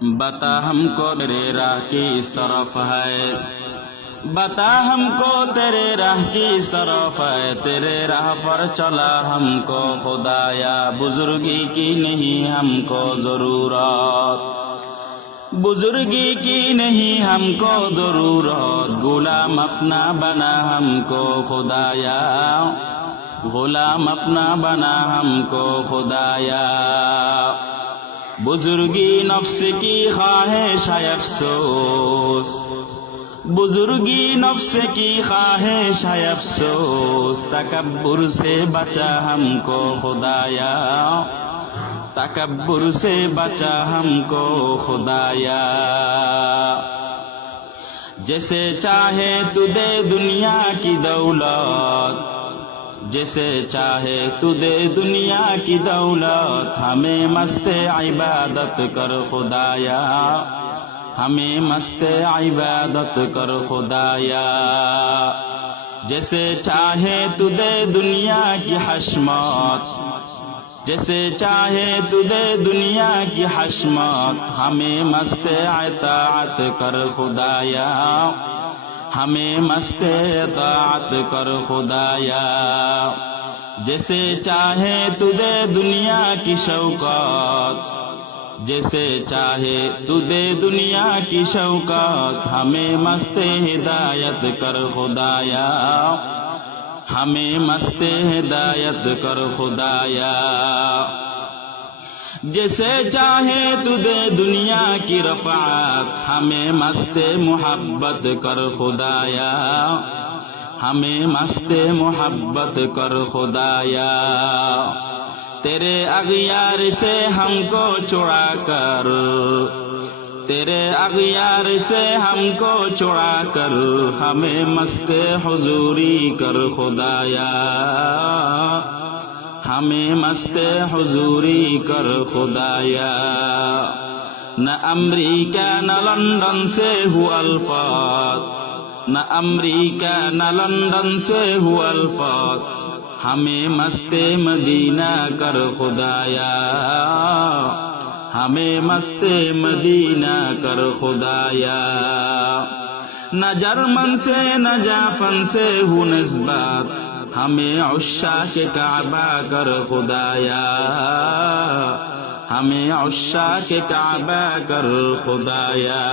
بتا ہم کو تیرے راہ کس طرف ہے، بتا ہم کو تیرے راہ کس طرف ہے، تیرے راہ پر چلا ہم کو خدایا، بزرگی کی نہیں ہم کو ضرورت، بزرگی کی نہیں ہم کو ضرورت، غلام اپنا بنا ہم کو خدایا، غلام اپنا بنا ہم کو خدایا، بزرگی نفس کی خواہش ہے افسوس، بزرگی نفس کی خواہش ہے افسوس، تکبر سے بچا ہم کو خدایا، تکبر سے بچا ہم کو خدایا، جیسے چاہے تو دے دنیا کی دولت، جیسے چاہے تو دے دنیا کی دولت، ہمیں مست عبادت کر خدایا، ہمیں مست عبادت کر خدایا، جیسے چاہے تو دے دنیا کی حشمت، جیسے چاہے تو دے دنیا کی حشمت، ہمیں مست اطاعت کر خدایا، ہمیں مست اطاعت کر خدایا، جیسے چاہے تو دے دنیا کی شوکت، جیسے چاہے تو دے دنیا کی شوکت، ہمیں مست ہدایت کر خدایا، ہمیں مست ہدایت کر خدایا، جیسے چاہے تو دے دنیا کی رفعت، ہمیں مست محبت کر خدایا، ہمیں مست محبت کر خدایا، تیرے اغیار سے ہم کو چھڑا کر، تیرے اغیار سے ہم کو چھڑا کر، ہمیں مست حضوری کر خدایا، ہمیں مست حضوری کر خدایا، نہ امریکہ نہ لندن سے ہو الفاظ، نہ امریکہ نہ لندن سے ہو الفاظ، ہمیں مست مدینہ کر خدایا، ہمیں مست مدینہ کر خدایا، نہ جرمن سے نہ جاپن سے ہو نسبت، ہمیں عشاق کعبہ کر خدایا، ہمیں عشاق کعبہ کر خدایا۔